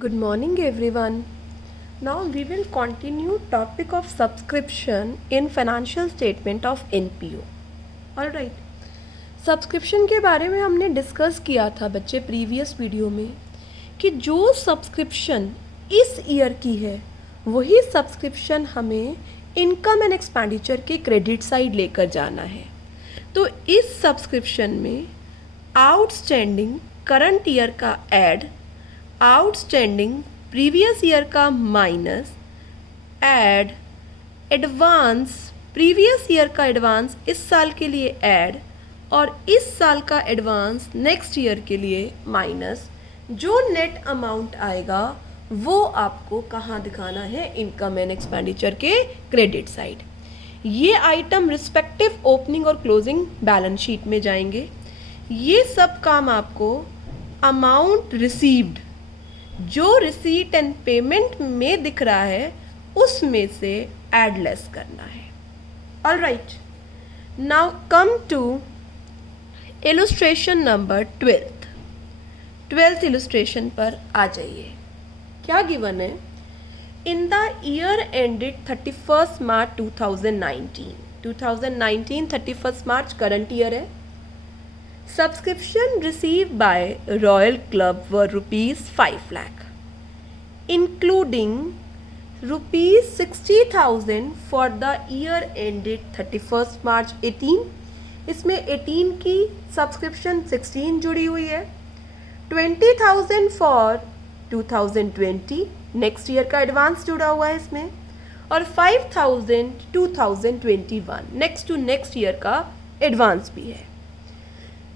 Good morning everyone. Now we will continue topic of subscription in financial statement of NPO. All right. Subscription के बारे में हमने discuss किया था बच्चे प्रीवियस वीडियो में कि जो सब्सक्रिप्शन इस ईयर की है वही सब्सक्रिप्शन हमें इनकम एंड एक्सपेंडिचर के क्रेडिट साइड लेकर जाना है। तो इस सब्सक्रिप्शन में आउटस्टैंडिंग करंट ईयर का ऐड, आउटस्टैंडिंग प्रीवियस ईयर का minus, add, advance previous year का एडवांस इस साल के लिए ऐड और इस साल का एडवांस नेक्स्ट ईयर के लिए माइनस, जो नेट अमाउंट आएगा वो आपको कहाँ दिखाना है, इनकम एंड एक्सपेंडिचर के क्रेडिट साइड। ये आइटम रिस्पेक्टिव ओपनिंग और क्लोजिंग बैलेंस शीट में जाएंगे। ये सब काम आपको अमाउंट रिसीव्ड, जो रिसीट एंड पेमेंट में दिख रहा है उसमें से एड लेस करना है। All right, now come to illustration number 12th illustration पर आ जाइए। क्या गिवन है? In the year ended 31st March 2019 31st March current year है। Subscription received by Royal Club were ₹5 lakh, including ₹60,000 for the year ended 31st March 18। इसमें 18 की subscription 16 जुड़ी हुई है, 20,000 फॉर 2020 नेक्स्ट ईयर का एडवांस जुड़ा हुआ है इसमें, और 5,000 2021 नेक्स्ट टू नेक्स्ट ईयर का एडवांस भी है।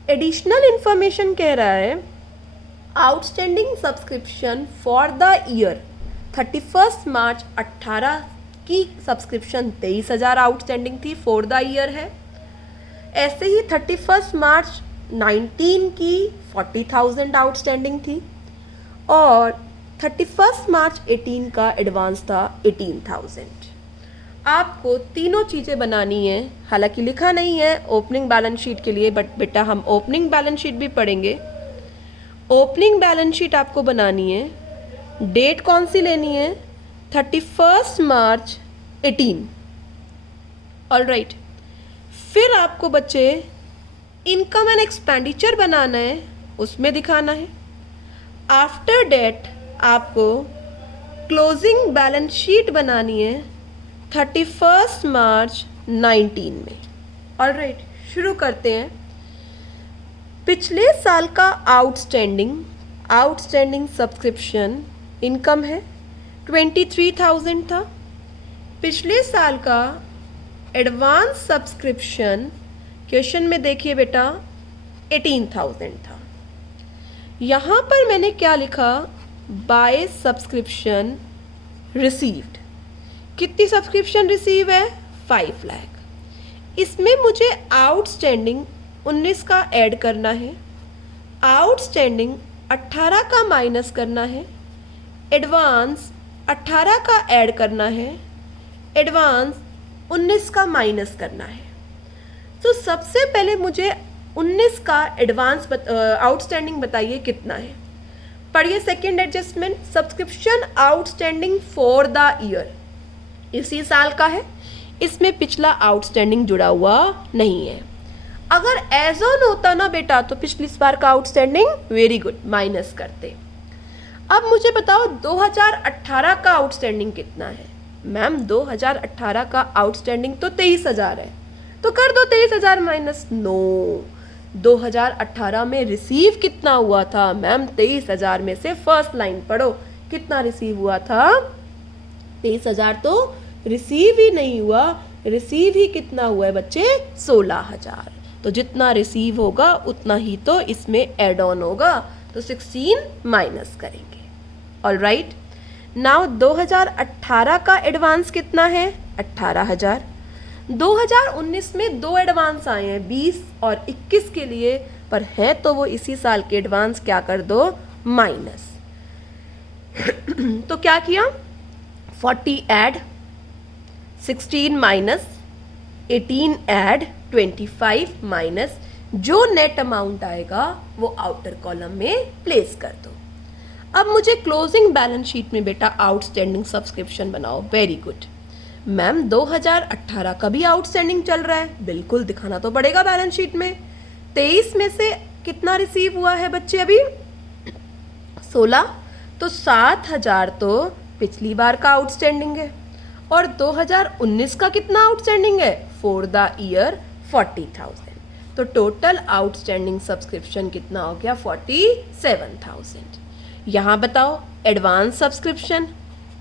एडिशनल इंफॉर्मेशन कह रहा है outstanding subscription for the year 31st मार्च 18 की सब्सक्रिप्शन 23,000 आउटस्टैंडिंग थी, फॉर द ईयर है। ऐसे ही 31st मार्च 19 की 40,000 आउटस्टैंडिंग थी और 31st मार्च 18 का एडवांस था 18,000। आपको तीनों चीज़ें बनानी है, हालांकि लिखा नहीं है ओपनिंग बैलेंस शीट के लिए, बट बेटा हम ओपनिंग बैलेंस शीट भी पढ़ेंगे। ओपनिंग बैलेंस शीट आपको बनानी है, डेट कौन सी लेनी है? 31st मार्च 18। ऑल राइट, फिर आपको बच्चे इनकम एंड एक्सपेंडिचर बनाना है, उसमें दिखाना है। आफ्टर डेट आपको क्लोजिंग बैलेंस शीट बनानी है 31st मार्च 19 में। ऑल राइट, शुरू करते हैं। पिछले साल का आउटस्टैंडिंग सब्सक्रिप्शन इनकम है 23,000 था। पिछले साल का एडवांस सब्सक्रिप्शन क्वेश्चन में देखिए बेटा 18,000 था। यहाँ पर मैंने क्या लिखा? By subscription received. कितनी सब्सक्रिप्शन रिसीव है? 5 लाख। इसमें मुझे आउटस्टैंडिंग 19 का ऐड करना है, आउटस्टैंडिंग 18 का माइनस करना है, एडवांस 18 का ऐड करना है, एडवांस 19 का माइनस करना है। तो सबसे पहले मुझे 19 का एडवांस आउटस्टैंडिंग बताइए कितना है। पढ़िए second adjustment, subscription outstanding for the year इसी साल का है, इसमें पिछला आउटस्टैंडिंग जुड़ा हुआ नहीं है। अगर एज ऑन होता ना बेटा तो पिछली बार का आउटस्टैंडिंग वेरी गुड माइनस करते। अब मुझे बताओ 2018 का आउटस्टैंडिंग कितना है? मैम 2018 का आउटस्टैंडिंग तो 23,000 है, तो कर दो 23,000 माइनस। नो, 2018 में रिसीव कितना हुआ था? मैम 23,000 में से फर्स्ट लाइन पढ़ो, कितना रिसीव हुआ था? 23,000 तो रिसीव ही नहीं हुआ, रिसीव ही कितना हुआ है बच्चे? 16,000। तो जितना रिसीव होगा उतना ही तो इसमें एड ऑन होगा, तो 16 माइनस करेंगे। ऑल राइट, नाउ 2018 का एडवांस कितना है? 18,000। 2019 में 2 एडवांस आए हैं 20 और 21 के लिए, पर है तो वो इसी साल के एडवांस, क्या कर दो? माइनस। तो क्या किया? 40 ऐड, 16 माइनस, 18 ऐड, 25 माइनस, जो नेट अमाउंट आएगा वो आउटर कॉलम में प्लेस कर दो। अब मुझे क्लोजिंग बैलेंस शीट में बेटा आउटस्टैंडिंग सब्सक्रिप्शन बनाओ। वेरी गुड मैम, 2018 का भी आउटस्टैंडिंग चल रहा है, बिल्कुल दिखाना तो पड़ेगा बैलेंस शीट में। 23 में से कितना रिसीव हुआ है बच्चे अभी? 16, तो 7000 तो पिछली बार का आउटस्टैंडिंग है। और 2019 का कितना आउटस्टैंडिंग है? For the year 40,000। तो टोटल आउटस्टैंडिंग सब्सक्रिप्शन कितना हो गया? 47,000। यहाँ बताओ एडवांस सब्सक्रिप्शन।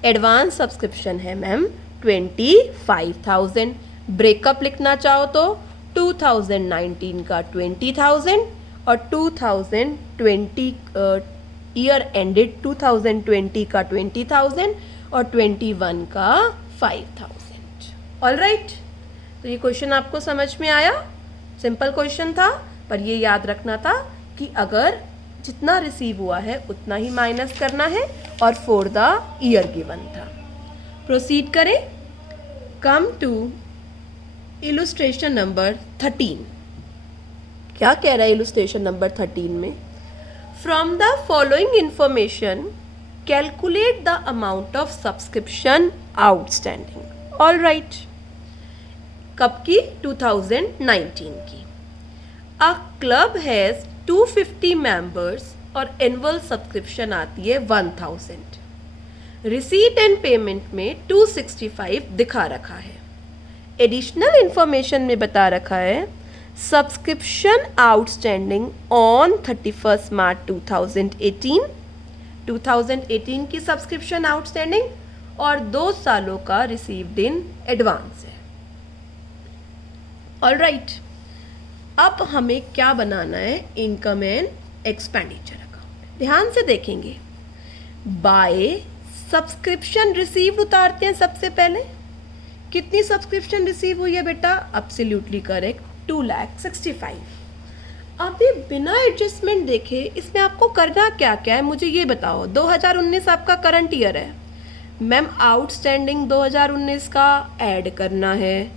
एडवांस सब्सक्रिप्शन है मैम 25,000। ब्रेकअप लिखना चाहो तो 2019 का 20,000 और 2020 ईयर एंडेड 2020 का 20,000 और 21 का 5,000। ऑल राइट, तो ये क्वेश्चन आपको समझ में आया? सिंपल क्वेश्चन था, पर ये याद रखना था कि अगर जितना रिसीव हुआ है उतना ही माइनस करना है और फॉर द ईयर गिवन था। प्रोसीड करें। Come to illustration number 13। क्या कह रहा है इलुस्ट्रेशन नंबर 13 में? From the following information calculate the amount of subscription outstanding. All right, कब की? 2019 की। अ क्लब हैज 250 मेंबर्स और एनुअल सब्सक्रिप्शन आती है 1000। रिसीट एंड पेमेंट में 265 दिखा रखा है। एडिशनल इंफॉर्मेशन में बता रखा है सब्सक्रिप्शन आउटस्टैंडिंग ऑन 31 मार्च 2018 की सब्सक्रिप्शन आउटस्टैंडिंग और 2 सालों का रिसीव्ड इन एडवांस है। ऑल राइट, अब हमें क्या बनाना है? Income and expenditure account. ध्यान से देखेंगे, बाय सब्सक्रिप्शन रिसीव उतारते हैं सबसे पहले। कितनी सब्सक्रिप्शन रिसीव हुई है बेटा? Absolutely correct, 2,65,000। अभी बिना एडजस्टमेंट देखे इसमें आपको करना क्या क्या है मुझे ये बताओ। 2019 आपका करंट ईयर है मैम, आउटस्टैंडिंग 2019 का ऐड करना है।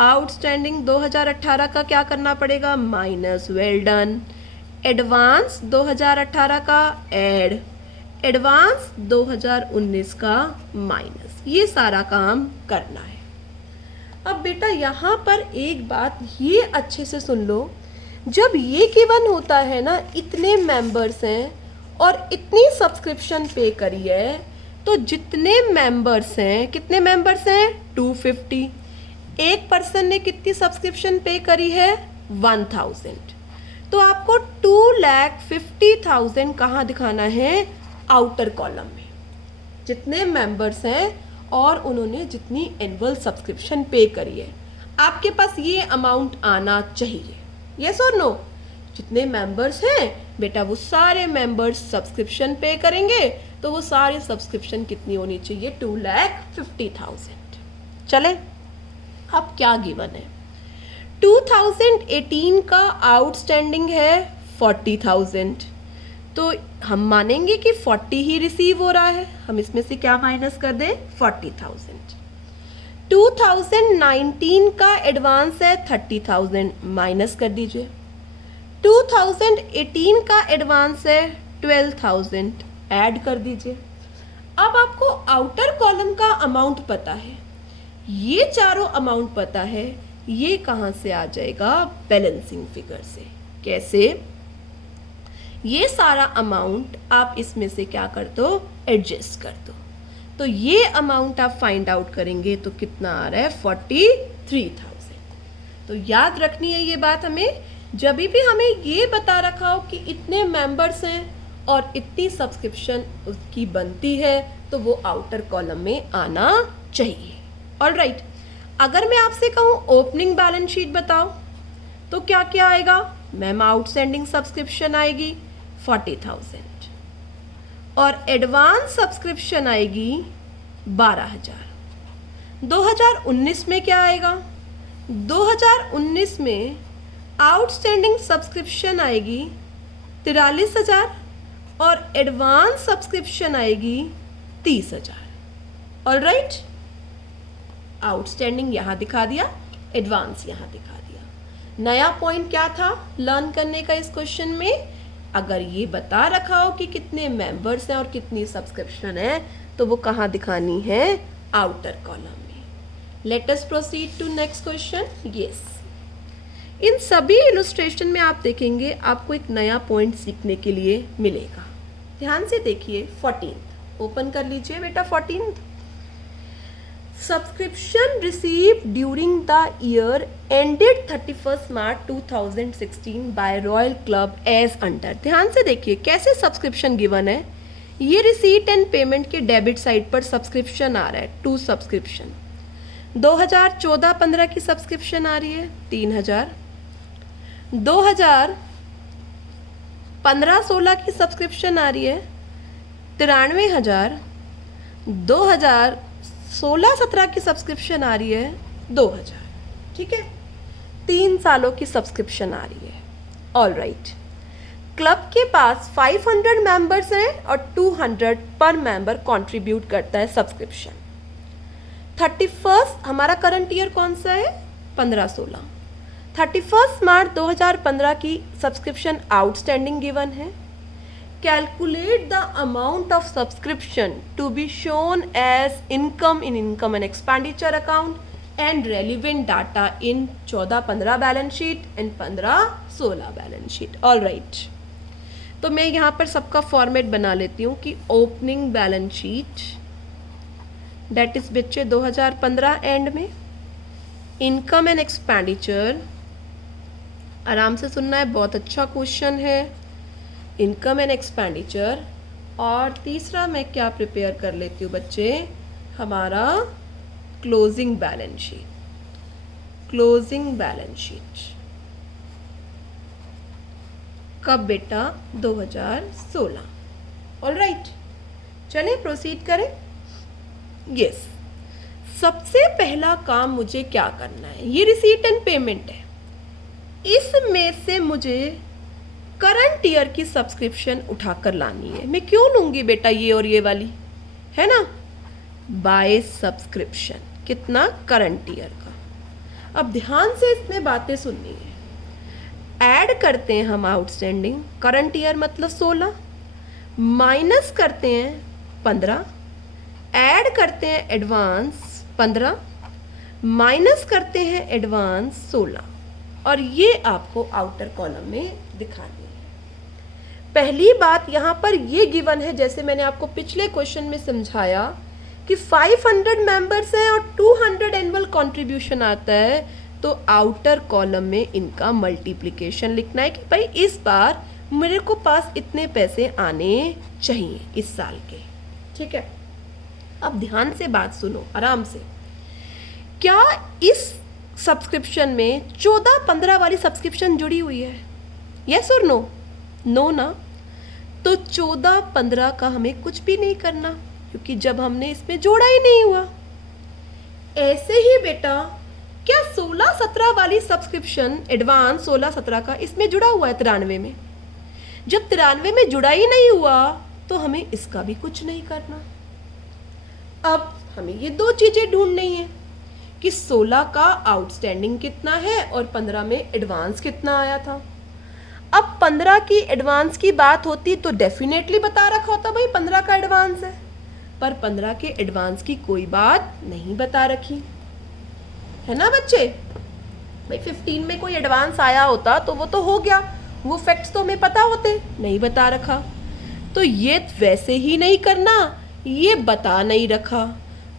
आउटस्टैंडिंग 2018 का क्या करना पड़ेगा? Minus, well done. एडवांस 2018 का ऐड, एडवांस 2019 का माइनस, ये सारा काम करना है। अब बेटा यहाँ पर एक बात ये अच्छे से सुन लो, जब ये गिवन होता है ना इतने मेंबर्स हैं और इतनी सब्सक्रिप्शन पे करी है, तो जितने मेंबर्स हैं, कितने मेंबर्स हैं? 250। एक पर्सन ने कितनी सब्सक्रिप्शन पे करी है? 1000। तो आपको 2,50,000 कहाँ दिखाना है? आउटर कॉलम में। जितने मेंबर्स हैं और उन्होंने जितनी एनुअल सब्सक्रिप्शन पे करी है, आपके पास ये अमाउंट आना चाहिए। यस और नो? जितने मेंबर्स हैं बेटा वो सारे मेंबर्स सब्सक्रिप्शन पे करेंगे, तो वो सारे सब्सक्रिप्शन कितनी होनी चाहिए? 2,50,000। चले, अब क्या गिवन है? 2018 का आउटस्टैंडिंग है 40,000, तो हम मानेंगे कि 40 ही रिसीव हो रहा है। हम इसमें से क्या माइनस कर दें? 40,000। 2019 का एडवांस है 30,000, माइनस कर दीजिए। 2018 का एडवांस है 12,000, ऐड कर दीजिए। अब आपको आउटर कॉलम का अमाउंट पता है, ये चारों अमाउंट पता है, ये कहाँ से आ जाएगा? बैलेंसिंग फिगर से। कैसे? ये सारा अमाउंट आप इसमें से क्या कर दो? एडजस्ट कर दो। तो ये अमाउंट आप फाइंड आउट करेंगे तो कितना आ रहा है? 43,000। तो याद रखनी है ये बात हमें, जब भी हमें ये बता रखा हो कि इतने मेंबर्स हैं और इतनी सब्सक्रिप्शन उसकी बनती है, तो वो आउटर कॉलम में आना चाहिए। ऑल राइट, अगर मैं आपसे कहूँ ओपनिंग बैलेंस शीट बताओ, तो क्या क्या आएगा? मैम आउटस्टैंडिंग सब्सक्रिप्शन आएगी 40,000 और एडवांस सब्सक्रिप्शन आएगी 12,000। 2019 में क्या आएगा? 2019 में आउटस्टैंडिंग सब्सक्रिप्शन आएगी 43,000 और एडवांस सब्सक्रिप्शन आएगी 30,000। ऑल राइट, आउटस्टैंडिंग यहाँ दिखा दिया, एडवांस यहाँ दिखा दिया। नया पॉइंट क्या था लर्न करने का इस क्वेश्चन में? अगर ये बता रखा हो कि कितने मेंबर्स हैं और कितनी सब्सक्रिप्शन है तो वो कहाँ दिखानी है, आउटर कॉलम में। Let us proceed to next question. Yes, इन सभी इलस्ट्रेशन में आप देखेंगे आपको एक नया पॉइंट सीखने के लिए मिलेगा। ध्यान से देखिए, 14 ओपन कर लीजिए बेटा। 14 subscription receive during the year ended 31 March 2016 by royal club as under. ध्यान से देखिए कैसे सब्सक्रिप्शन गिवन है। ये रिसीट एंड पेमेंट के डेबिट साइड पर सब्सक्रिप्शन आ रहा है, 2 सब्सक्रिप्शन। 2014-15 की सब्सक्रिप्शन आ रही है 3000। 2015-16 की सब्सक्रिप्शन आ रही है 93,000। 2016-17 की सब्सक्रिप्शन आ रही है 2000। ठीक है, 3 सालों की सब्सक्रिप्शन आ रही है। ऑल राइट, क्लब के पास 500 मेंबर्स हैं और 200 पर मेंबर कंट्रीब्यूट करता है सब्सक्रिप्शन। 31 हमारा करंट ईयर कौन सा है, 15-16। 31 मार्च 2015 की सब्सक्रिप्शन आउटस्टैंडिंग गिवन है। Calculate the amount of subscription to be shown as income in income and expenditure account and relevant data in 14-15 balance sheet and 15-16 balance sheet. All right, तो मैं यहाँ पर सबका फॉर्मेट बना लेती हूँ कि opening balance sheet date is बच्चे 2015 एंड में, इनकम एंड एक्सपेंडिचर, आराम से सुनना है, बहुत अच्छा क्वेश्चन है, इनकम एंड एक्सपेंडिचर। और तीसरा मैं क्या प्रिपेयर कर लेती हूँ बच्चे, हमारा closing balance sheet. Closing balance sheet कब बेटा, 2016। ऑल राइट, चलें प्रोसीड करें। यस, सबसे पहला काम मुझे क्या करना है, ये रिसीट एंड पेमेंट है, इसमें से मुझे करंट ईयर की सब्सक्रिप्शन उठाकर लानी है। मैं क्यों लूंगी बेटा ये और ये वाली, है ना, बाय सब्सक्रिप्शन, कितना, करंट ईयर का। अब ध्यान से इसमें बातें सुननी है। ऐड करते हैं हम आउटस्टैंडिंग, करंट ईयर मतलब 16, माइनस करते हैं 15, ऐड करते हैं एडवांस 15, माइनस करते हैं एडवांस 16, और ये आपको आउटर कॉलम में दिखानी है। पहली बात यहाँ पर ये गिवन है, जैसे मैंने आपको पिछले क्वेश्चन में समझाया कि 500 मेंबर्स हैं और 200 एनुअल कंट्रीब्यूशन आता है, तो आउटर कॉलम में इनका मल्टीप्लिकेशन लिखना है कि भाई इस बार मेरे को पास इतने पैसे आने चाहिए इस साल के। ठीक है, अब ध्यान से बात सुनो आराम से। क्या इस सब्सक्रिप्शन में 14-15 वाली सब्सक्रिप्शन जुड़ी हुई है, यस और नो? नो ना, तो 14-15 का हमें कुछ भी नहीं करना, क्योंकि जब हमने इसमें जोड़ा ही नहीं हुआ। ऐसे ही बेटा क्या 16-17 वाली सब्सक्रिप्शन एडवांस 16-17 का इसमें जुड़ा हुआ है 93 में, जब 93 में जुड़ा ही नहीं हुआ तो हमें इसका भी कुछ नहीं करना। अब हमें ये 2 चीजें ढूंढनी है कि 16 का आउटस्टैंडिंग कितना है और 15 में एडवांस कितना आया था। अब 15 की एडवांस की बात होती तो डेफिनेटली बता रखा होता भाई 15 का एडवांस है, पर 15 के एडवांस की कोई बात नहीं बता रखी है ना बच्चे। भाई 15 में कोई एडवांस आया होता तो वो तो हो गया, वो फैक्ट्स तो हमें पता होते, नहीं बता रखा, तो ये वैसे ही नहीं करना, ये बता नहीं रखा,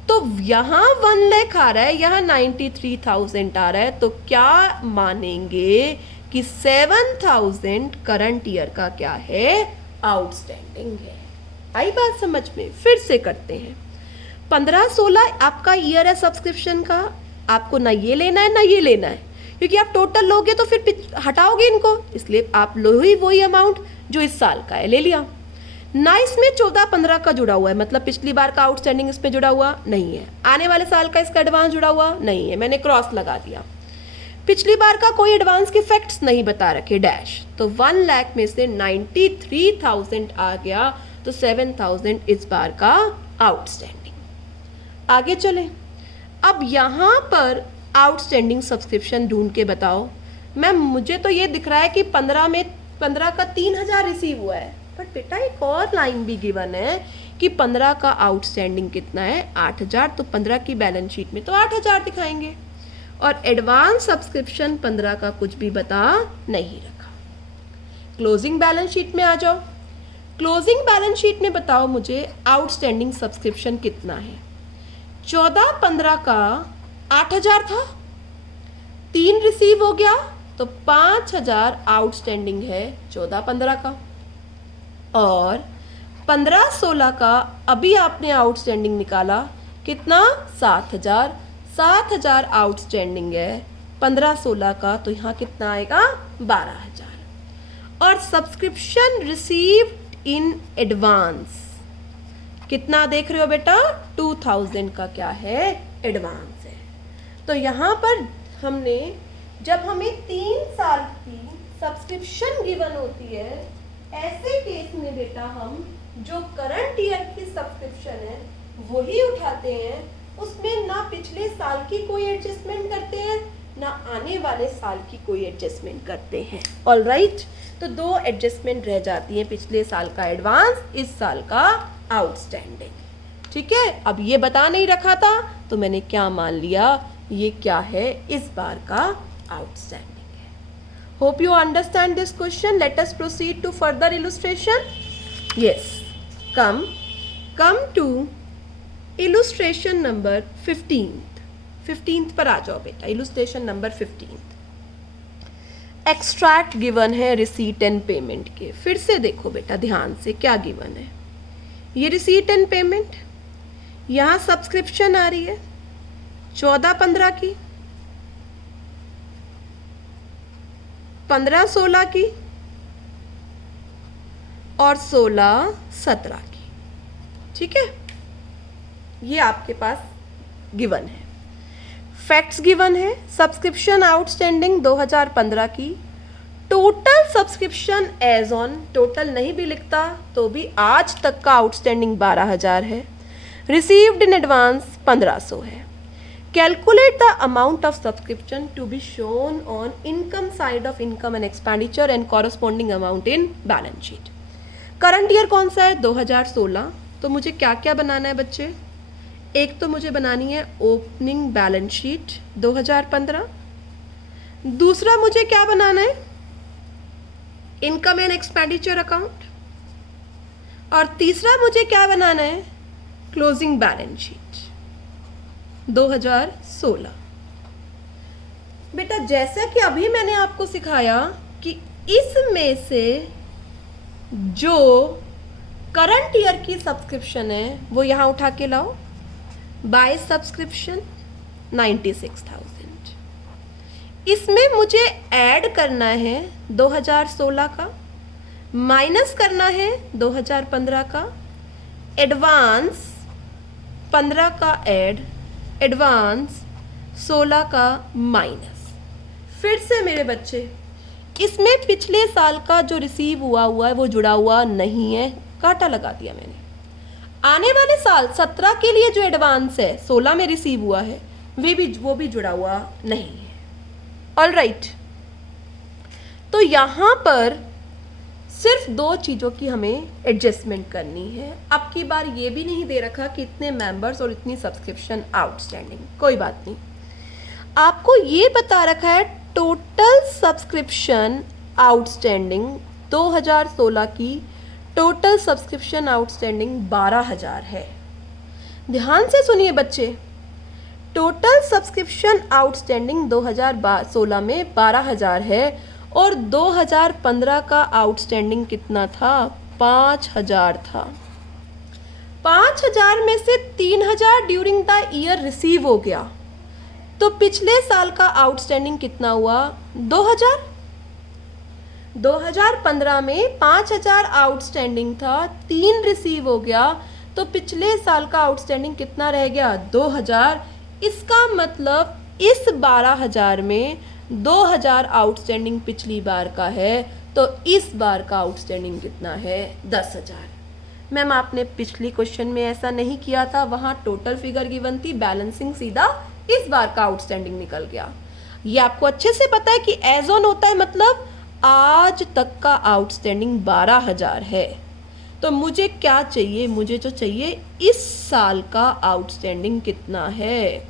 तो यहाँ 1 लाख आ रहा है, यहाँ 93,000 आ रहा है, तो क्या मानेंगे कि 7,000 करंट ईयर का क्या है, आउटस्टैंडिंग है। आई बात समझ में? फिर से करते हैं। 15-16 आपका ईयर है सब्सक्रिप्शन का, आपको ना ये लेना है ना ये लेना है, क्योंकि आप टोटल लोगे तो फिर हटाओगे इनको, इसलिए आप लो ही वही अमाउंट जो इस साल का है ले लिया ना। इसमें 14-15 का जुड़ा हुआ है, मतलब पिछली बार का आउटस्टैंडिंग इसमें जुड़ा हुआ नहीं है, आने वाले साल का इसका एडवांस जुड़ा हुआ नहीं है, मैंने क्रॉस लगा दिया। पिछली बार का कोई एडवांस के फैक्ट्स नहीं बता रखे, डैश, तो 1 लाख में से 93,000 आ गया, तो 7,000 इस बार का आउटस्टैंडिंग। आगे चलें। अब यहाँ पर आउटस्टैंडिंग सब्सक्रिप्शन ढूंढ के बताओ। मैम मुझे तो ये दिख रहा है कि 15 में 15 का 3000 रिसीव हुआ है, बट बेटा एक और लाइन भी गिवन है कि 15 का आउटस्टैंडिंग कितना है 8000, तो 15 की बैलेंस शीट में तो 8000 दिखाएंगे, और एडवांस सब्सक्रिप्शन 15 का कुछ भी बता नहीं रखा। क्लोजिंग बैलेंस शीट में आ जाओ। क्लोजिंग बैलेंस शीट में बताओ मुझे आउटस्टैंडिंग सब्सक्रिप्शन कितना है। 14-15 का 8000 था, 3 रिसीव हो गया तो 5000 आउटस्टैंडिंग है 14-15 का, और 15-16 का अभी आपने आउटस्टैंडिंग निकाला कितना 7000 आउटस्टैंडिंग है 15-16 का, तो यहाँ कितना आएगा 12000। और सब्सक्रिप्शन रिसीव्ड इन एडवांस कितना देख रहे हो बेटा 2000 का क्या है एडवांस है। तो यहाँ पर हमने जब हमें 3 साल की सब्सक्रिप्शन गिवन होती है, ऐसे केस में बेटा हम जो करंट ईयर की सब्सक्रिप्शन है वही उठाते हैं, उसमें ना पिछले साल की कोई एडजस्टमेंट करते हैं ना आने वाले साल की कोई एडजस्टमेंट करते हैं। ऑलराइट, तो 2 एडजस्टमेंट रह जाती हैं, पिछले साल का एडवांस, इस साल का आउटस्टैंडिंग। ठीक है, अब ये बता नहीं रखा था तो मैंने क्या मान लिया, ये क्या है इस बार का आउटस्टैंडिंग है। Hope you understand this question. Let us proceed to further illustration. Yes, come to illustration number 15th पर आ जाओ बेटा। Illustration number 15th। Extract given है रिसीट एंड पेमेंट के। फिर से देखो बेटा ध्यान से क्या गिवन है। ये रिसीट एंड पेमेंट, यहाँ सब्सक्रिप्शन आ रही है 14-15 की, 15-16 की और 16-17 की। ठीक है, ये आपके पास गिवन है। फैक्ट्स गिवन है, सब्सक्रिप्शन आउटस्टैंडिंग 2015 की, total subscription as on, total नहीं भी लिखता तो भी आज तक का आउटस्टैंडिंग 12000 है, रिसीव्ड इन एडवांस 1500 है। Calculate the amount of subscription to be shown on income side of income and expenditure and corresponding amount in balance sheet. Current year कौन सा है 2016, तो मुझे क्या क्या बनाना है बच्चे, एक तो मुझे बनानी है ओपनिंग बैलेंस शीट 2015, दूसरा मुझे क्या बनाना है इनकम एंड एक्सपेंडिचर अकाउंट, और तीसरा मुझे क्या बनाना है क्लोजिंग बैलेंस शीट 2016। बेटा जैसा कि अभी मैंने आपको सिखाया कि इसमें से जो करंट ईयर की सब्सक्रिप्शन है वो यहाँ उठा के लाओ। बाय सब्सक्रिप्शन 96,000, इसमें मुझे ऐड करना है 2016 का, माइनस करना है 2015 का, एडवांस 15 का ऐड, एडवांस 16 का माइनस। फिर से मेरे बच्चे इसमें पिछले साल का जो रिसीव हुआ है वो जुड़ा हुआ नहीं है, काटा लगा दिया मैंने। आने वाले साल 17 के लिए जो एडवांस है 16 में रिसीव हुआ है वो भी जुड़ा हुआ नहीं है। ऑलराइट, तो यहाँ पर सिर्फ 2 चीज़ों की हमें एडजस्टमेंट करनी है। अब की बार ये भी नहीं दे रखा कि इतने मेंबर्स और इतनी सब्सक्रिप्शन आउटस्टैंडिंग, कोई बात नहीं। आपको ये बता रखा है टोटल सब्सक्रिप्शन आउटस्टैंडिंग 2016 की टोटल सब्सक्रिप्शन आउटस्टैंडिंग 12000 है। ध्यान से सुनिए बच्चे, टोटल सब्सक्रिप्शन आउटस्टैंडिंग 2016 में 12000 है और 2015 का आउटस्टैंडिंग कितना था 5000 था। 5000 में से 3000 ड्यूरिंग द ईयर रिसीव हो गया, तो पिछले साल का आउटस्टैंडिंग कितना हुआ 2000। 2015 में 5000 आउटस्टैंडिंग था, 3 रिसीव हो गया, तो पिछले साल का आउटस्टैंडिंग कितना रह गया 2000। इसका मतलब इस 12000 में 2000 आउटस्टैंडिंग पिछली बार का है, तो इस बार का आउटस्टैंडिंग कितना है 10000। मैम आपने पिछली क्वेश्चन में ऐसा नहीं किया था, वहाँ टोटल फिगर गिवन थी, बैलेंसिंग सीधा इस बार का आउटस्टैंडिंग निकल गया। ये आपको अच्छे से पता है कि एज ऑन होता है मतलब आज तक का आउटस्टैंडिंग 12,000 है, तो मुझे क्या चाहिए, मुझे तो चाहिए इस साल का आउटस्टैंडिंग कितना है।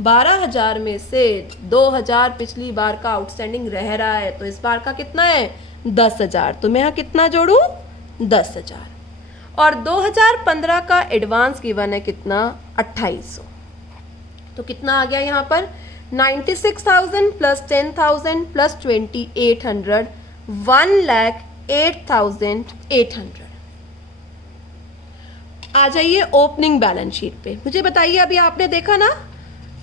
12,000 में से 2,000 पिछली बार का आउटस्टैंडिंग रह रहा है, तो इस बार का कितना है 10,000, तो मैं यहाँ कितना जोड़ूँ 10,000। और 2015 का एडवांस गिवन है कितना 2800, तो कितना आ गया यहाँ पर 96,000 प्लस 10,000 प्लस 2,800 1,08,800। आ जाइए ओपनिंग बैलेंस शीट पे। मुझे बताइए, अभी आपने देखा ना,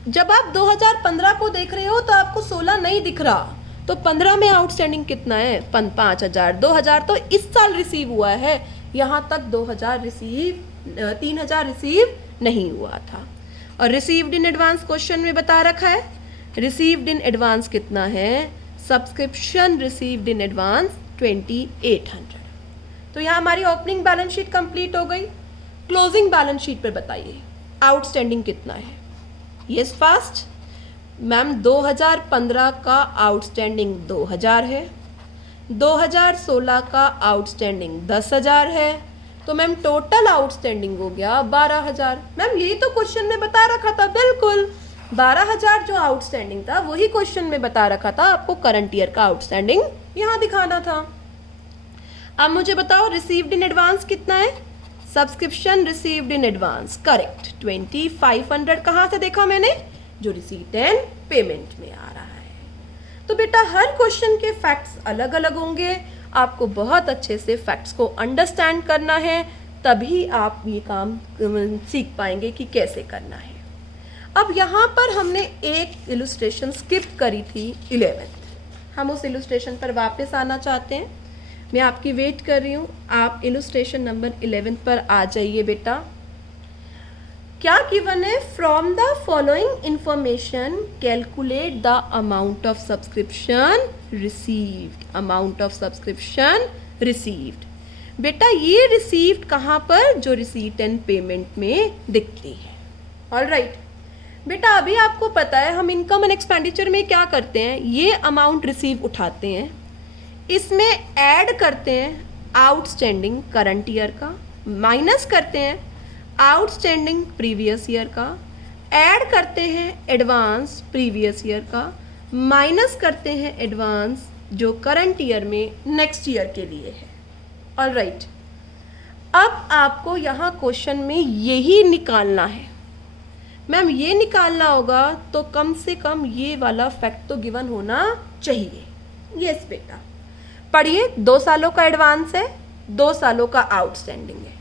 जब आप 2015 को देख रहे हो तो आपको 16 नहीं दिख रहा, तो 15 में आउटस्टैंडिंग कितना है 5,000। 2,000 तो इस साल रिसीव हुआ है, यहाँ तक 3,000 रिसीव नहीं हुआ था। और रिसीव्ड इन एडवांस क्वेश्चन में बता रखा है, रिसीव्ड इन एडवांस कितना है, सब्सक्रिप्शन रिसीव्ड इन एडवांस 2,800। तो यहाँ हमारी ओपनिंग बैलेंस शीट कंप्लीट हो गई। क्लोजिंग बैलेंस शीट पर बताइए आउटस्टैंडिंग कितना है। यस फास्ट मैम, 2015 का आउटस्टैंडिंग 2,000 है, 2016 का आउटस्टैंडिंग 10,000 है, तो मैम टोटल आउटस्टैंडिंग हो गया 12,000। मैम यही तो क्वेश्चन में बता रखा था, बिल्कुल 12,000 जो आउटस्टैंडिंग था वही क्वेश्चन में बता रखा था, आपको करंट ईयर का आउटस्टैंडिंग यहाँ दिखाना था। अब मुझे बताओ रिसीव्ड इन एडवांस कितना है, subscription received in advance correct 2,500 कहाँ से देखा मैंने, जो रिसीट एंड पेमेंट में आ रहा है। तो बेटा हर क्वेश्चन के फैक्ट्स अलग अलग होंगे, आपको बहुत अच्छे से फैक्ट्स को अंडरस्टैंड करना है, तभी आप ये काम सीख पाएंगे कि कैसे करना है। अब यहाँ पर हमने एक इलुस्ट्रेशन स्किप करी थी 11th, हम उस इलुस्ट्रेशन पर वापस आना चाहते हैं। मैं आपकी वेट कर रही हूँ, आप इलुस्ट्रेशन नंबर 11 पर आ जाइए बेटा। क्या गिवन है, from the following information calculate the amount of subscription received. Amount of subscription received, बेटा ये रिसीव्ड कहाँ पर, जो रिसीट एंड पेमेंट में दिखती है। ऑलराइट बेटा, अभी आपको पता है हम इनकम एंड एक्सपेंडिचर में क्या करते हैं, ये अमाउंट रिसीव उठाते हैं, इसमें ऐड करते हैं आउटस्टैंडिंग करंट ईयर का, माइनस करते हैं आउटस्टैंडिंग प्रीवियस ईयर का, ऐड करते हैं एडवांस प्रीवियस ईयर का, माइनस करते हैं एडवांस जो करंट ईयर में नेक्स्ट ईयर के लिए है। ऑलराइट, अब आपको यहाँ क्वेश्चन में यही निकालना है। मैम ये निकालना होगा तो कम से कम ये वाला फैक्ट तो गिवन होना चाहिए। यस बेटा, पढ़िए 2 सालों का एडवांस है, 2 सालों का आउटस्टैंडिंग है।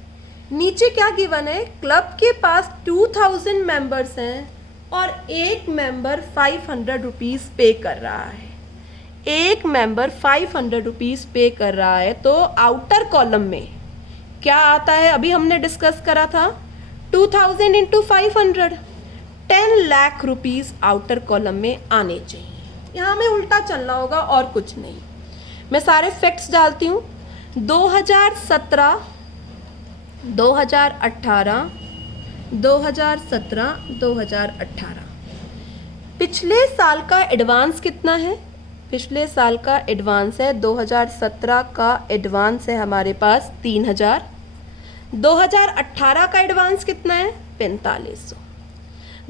नीचे क्या गिवन है, क्लब के पास 2,000 मेंबर्स हैं और एक मेंबर 500 रुपीज़ पे कर रहा है। एक मेंबर 500 रुपीज़ पे कर रहा है, तो आउटर कॉलम में क्या आता है, अभी हमने डिस्कस करा था 2,000 into 500, 10 lakh rupees outer column में आने चाहिए। यहाँ में उल्टा चलना होगा और कुछ नहीं। मैं सारे फैक्ट्स डालती हूँ, 2017, 2018, 2017, 2018। पिछले साल का एडवांस कितना है, पिछले साल का एडवांस है 2017 का एडवांस है हमारे पास 3,000। 2018 का एडवांस कितना है 4,500।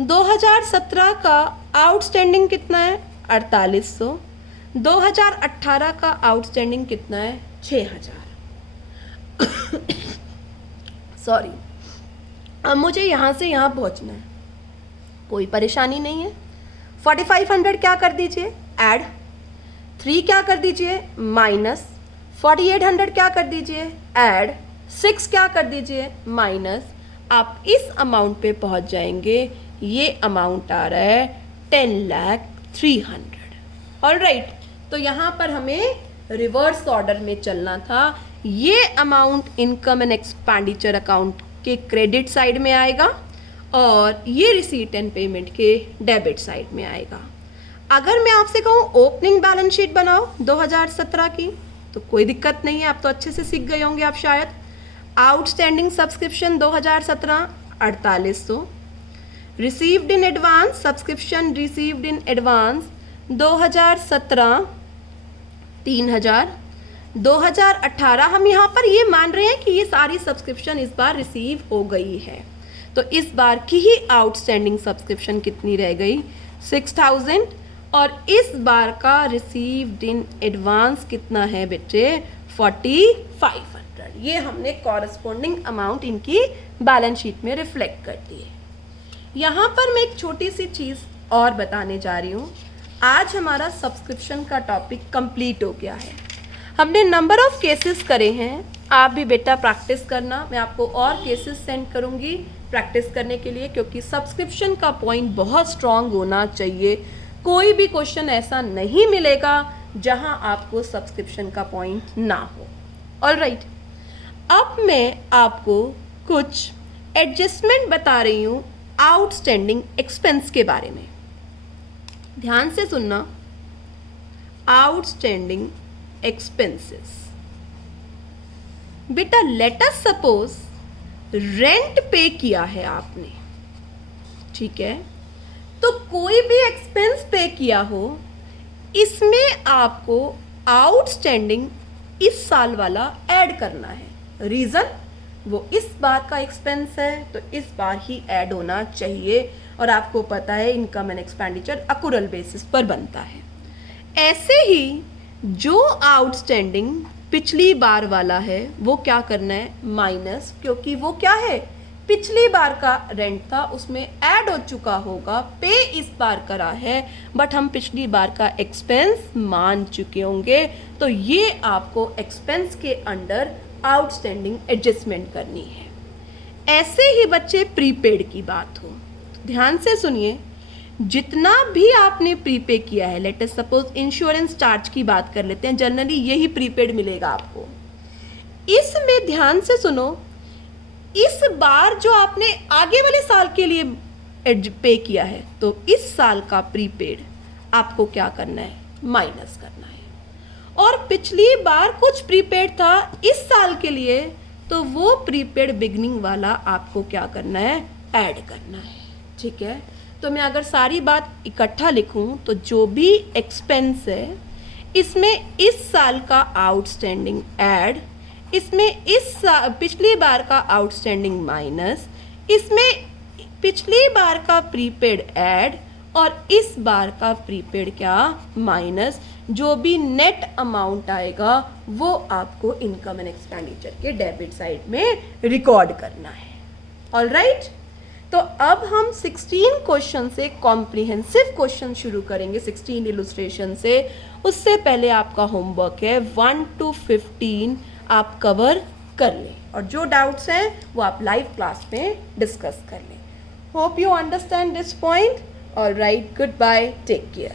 2017 का आउटस्टैंडिंग कितना है 4,800। 2018 का आउटस्टैंडिंग कितना है 6,000। सॉरी, अब मुझे यहाँ से यहाँ पहुँचना है, कोई परेशानी नहीं है। 4,500 क्या कर दीजिए ऐड, 3 क्या कर दीजिए माइनस, 4,800 क्या कर दीजिए ऐड, 6 क्या कर दीजिए माइनस। आप इस अमाउंट पे पहुँच जाएंगे, ये अमाउंट आ रहा है 10,03,000। ऑलराइट, तो यहाँ पर हमें रिवर्स ऑर्डर में चलना था। ये amount income and expenditure account के क्रेडिट साइड में आएगा और ये रिसीट एंड पेमेंट के डेबिट साइड में आएगा। अगर मैं आपसे कहूँ ओपनिंग बैलेंस शीट बनाओ 2017 की, तो कोई दिक्कत नहीं है, आप तो अच्छे से सीख गए होंगे आप शायद। Outstanding subscription 2017 4,800, received in advance subscription received in advance 2017 3000। 2018 हम यहाँ पर ये मान रहे हैं कि ये सारी सब्सक्रिप्शन इस बार रिसीव हो गई है, तो इस बार की ही आउटस्टैंडिंग सब्सक्रिप्शन कितनी रह गई, 6000। और इस बार का रिसीव्ड इन एडवांस कितना है बच्चे, 4500। ये हमने कॉरस्पॉन्डिंग अमाउंट इनकी बैलेंस शीट में रिफ्लेक्ट कर दी है। यहाँ पर मैं एक छोटी सी चीज़ और बताने जा रही हूँ। आज हमारा सब्सक्रिप्शन का टॉपिक कंप्लीट हो गया है। हमने नंबर ऑफ केसेस करे हैं, आप भी बेटा प्रैक्टिस करना। मैं आपको और केसेस सेंड करूँगी प्रैक्टिस करने के लिए, क्योंकि सब्सक्रिप्शन का पॉइंट बहुत स्ट्रांग होना चाहिए। कोई भी क्वेश्चन ऐसा नहीं मिलेगा जहां आपको सब्सक्रिप्शन का पॉइंट ना हो। ऑलराइट, अब मैं आपको कुछ एडजस्टमेंट बता रही हूं आउटस्टैंडिंग एक्सपेंस के बारे में। ध्यान से सुनना, आउटस्टैंडिंग एक्सपेंसेस। बेटा लेट अस सपोज रेंट पे किया है आपने, ठीक है, तो कोई भी एक्सपेंस पे किया हो, इसमें आपको आउटस्टैंडिंग इस साल वाला ऐड करना है। रीज़न, वो इस बार का एक्सपेंस है तो इस बार ही ऐड होना चाहिए, और आपको पता है इनकम एंड एक्सपेंडिचर अकुरल बेसिस पर बनता है। ऐसे ही जो आउटस्टैंडिंग पिछली बार वाला है वो क्या करना है, माइनस, क्योंकि वो क्या है, पिछली बार का रेंट था, उसमें ऐड हो चुका होगा, पे इस बार करा है, बट हम पिछली बार का एक्सपेंस मान चुके होंगे, तो ये आपको एक्सपेंस के अंडर आउटस्टैंडिंग एडजस्टमेंट करनी है। ऐसे ही बच्चे प्रीपेड की बात हो, ध्यान से सुनिए, जितना भी आपने प्रीपे किया है, let us suppose insurance charge की बात कर लेते हैं, जनरली यही प्रीपेड मिलेगा आपको। इसमें ध्यान से सुनो, इस बार जो आपने आगे वाले साल के लिए पे किया है, तो इस साल का प्रीपेड आपको क्या करना है, माइनस करना है। और पिछली बार कुछ प्रीपेड था इस साल के लिए, तो वो प्रीपेड बिगनिंग वाला आपको क्या करना है, ऐड करना है। ठीक है, तो मैं अगर सारी बात इकट्ठा लिखूं तो जो भी एक्सपेंस है, इसमें इस साल का आउटस्टैंडिंग ऐड, इसमें पिछली बार का आउटस्टैंडिंग माइनस, इसमें पिछली बार का प्रीपेड ऐड, और इस बार का प्रीपेड क्या, माइनस। जो भी नेट अमाउंट आएगा वो आपको इनकम एंड एक्सपेंडिचर के डेबिट साइड में रिकॉर्ड करना है। ऑलराइट, तो अब हम 16 क्वेश्चन से कॉम्प्रिहेंसिव क्वेश्चन शुरू करेंगे, 16 इलुस्ट्रेशन से। उससे पहले आपका होमवर्क है 1 to 15 आप कवर कर लें, और जो डाउट्स हैं वो आप लाइव क्लास में डिस्कस कर लें। Hope you understand this point. Alright, goodbye, take care.